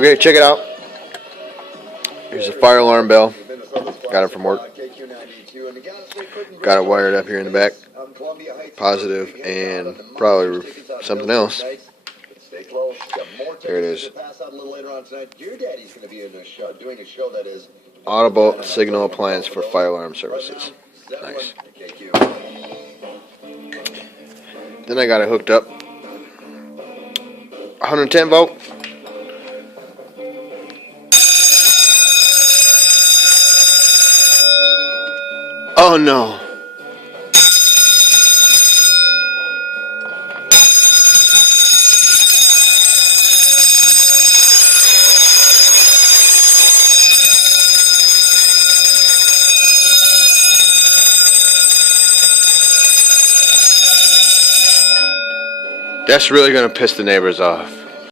Okay, check it out. Here's a fire alarm bell. Got it from work. Got it wired up here in the back. Positive and probably something else. There it is. Audible signal appliance for fire alarm services. Nice. Then I got it hooked up. 110 volt. Oh no. That's really going to piss the neighbors off.